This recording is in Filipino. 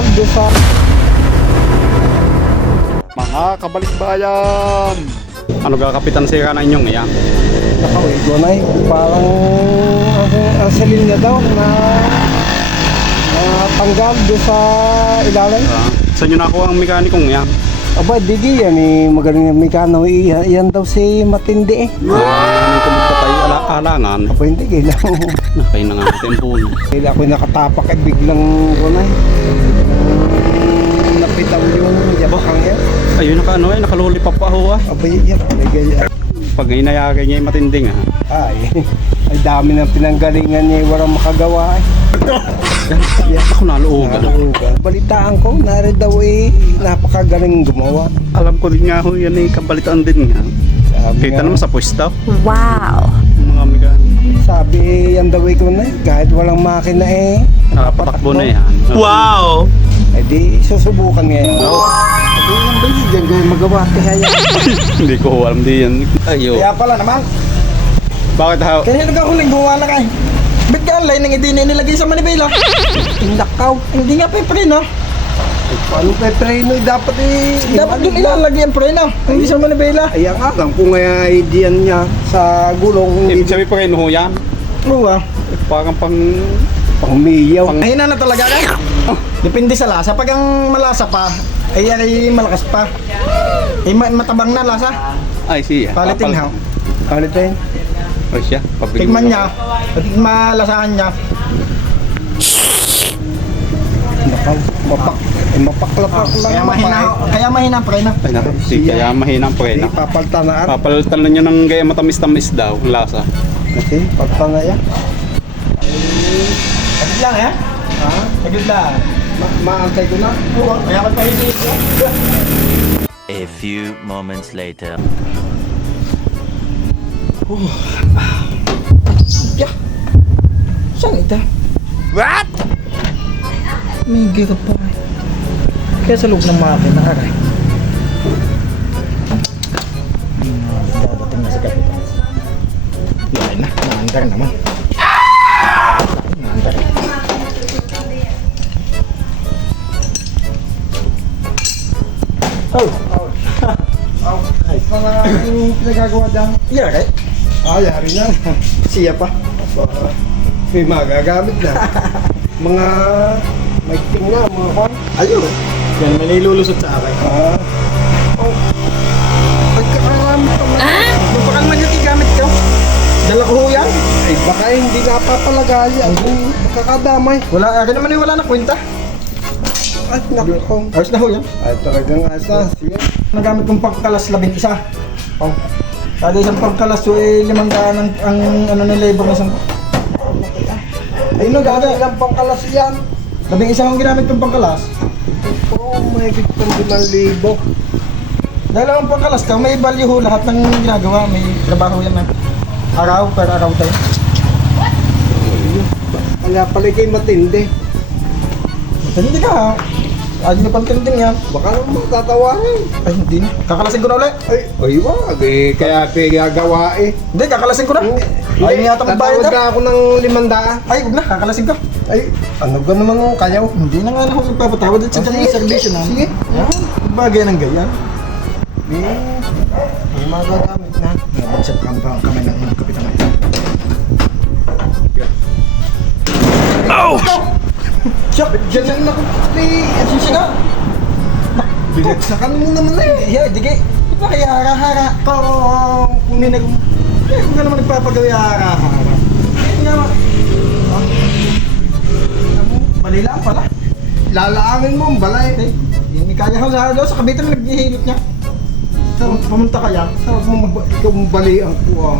napatanggal doon sa Mga kabalikbayan! Ano ga kapitan sira na inyong iyan? nakawigo na eh. Parang ang silin niya daw na tanggal doon sa ilalim. Saan nyo nakuha ang mekanikong iyan? Aba, digi yan eh. Magaling na mekano. Yan daw si matindi eh. Ano ito magpatay alangan? Aba, hindi kailang. Nakay na nga natin po. Kailang ako'y nakatapak ay biglang kunay. Napitaw yung yabakang yan. Ayun nakalulipap pa ho ah. Aba, yan. May ganyan. Pag inayagay niya yung matinding ah. Ay dami ng pinanggalingan niya. Walang makagawa eh. Yan, ako naluugan. Balitaan ko, nari daw eh, napakagaling gumawa. Alam ko din nga ho, yan eh, kabalitaan din nga. Sabi Kita nga, naman sa pwesto. Wow! Mga mekanikong. sabi yan daw eh ko na eh, kahit walang makina eh. Nakapatakbo na yan. Wow! Eh di, susubukan ngayon. Sabi yan ba yun, dyan ganyan magawa. Kaya yan. Hindi ko alam din yan. Ayo. Kaya pala naman, Bakit ha? kaya nagkahuling gumawa na kayo. Ba't ka ang line ng hindi nilagay sa manibela? Indakaw. Hindi nga pepreno. Paano pepreno? Dapat eh... Dapat doon ilalagay ang preno. Hindi sa manibela. Ayan nga lang. Kung nga idean niya sa gulong. Ibig sabihin pa rin ho yan. Oo ah. Parang pang... Pangmiyaw. Mahina na talaga ka? Depende sa lasa. Pag ang malasa pa, ay malakas pa. Eh matabang na lasa. Ay siya. Palitin ha. Palitin. O siya. Tikman niya. Pati malasahan niya. Mapaklapak lang. Kaya mahina ang preno. Ay naku. Kaya mahina ang preno. Papalta na at. Papalitan na niya ng gaya matamis-tamis daw. Ang lasa. Kasi palta na yan. Saglit lang eh. Ha? Saglit lang. Maantay ko na. Kaya ka pahilig. A few moments later. Yeah. Saan ito? What? May gira pa. Kaya sa loob ng makina, aray. Dadating na si Kapitan. Yan na, naandar naman. Naandar. Oh! Ay, mga pinagagawa dyan. Yari? Yari na. Siya pa. May magagamit na. Mga magting na, mga kwan. Ayun. Yan, may nilulusot sa akin. Pagkakarami pa man. Baka naman yung igamit ko. Dala ko ho yan. Ay, baka hindi nga papalagay. Makakadamay. Wala, akin naman yung wala na kwenta. Ay, naku. Ayos na ho yan. Ay, talagang asa. Sige. Nagamit kong pangkalas 11. Oh. Kada isang pangkalas, so eh, 500 ang ano na labor na isang. Ayun no, gada ilang pangkalas yan. 11 ang ginamit kong pangkalas. May kitang 5,000. Dahil ang pangkalas ka, may value ho lahat ng ginagawa. May trabaho yan na. Araw per araw tayo. Kaya pala kayo matindi. Matindi ka ha. Ayun na pang tinding yan. Baka naman tatawarin. Ay, hindi na. Kakalasin ko na ulit. Ay, wag eh. Kaya gagawa eh. Hindi, kakalasin ko na. Ay, yata magbayad Tatawag ako ng 500. Ay, huwag na. Kakalasin ko. Ay, ano ba naman kayaw? Hindi na nga ako magpapatawad at sa dyan yung servisyo na. Sige. Bagay ng ganyan. May magagamit na. Nabagsat kami ng kapitan natin. Oh! Siya, dyan lang ako. Asisya ka. Binagsakan mo naman eh. Yeah, dige. Diba kaya hara-hara? Kung may kung ka naman nagpapagawa hara-hara. Nga ma. Bali lang pala. Lalaangin mo ang balay. Hindi kaya ko sa kabitan naghihilot niya. Pumunta kaya. Sarap mo ikaw balian ko.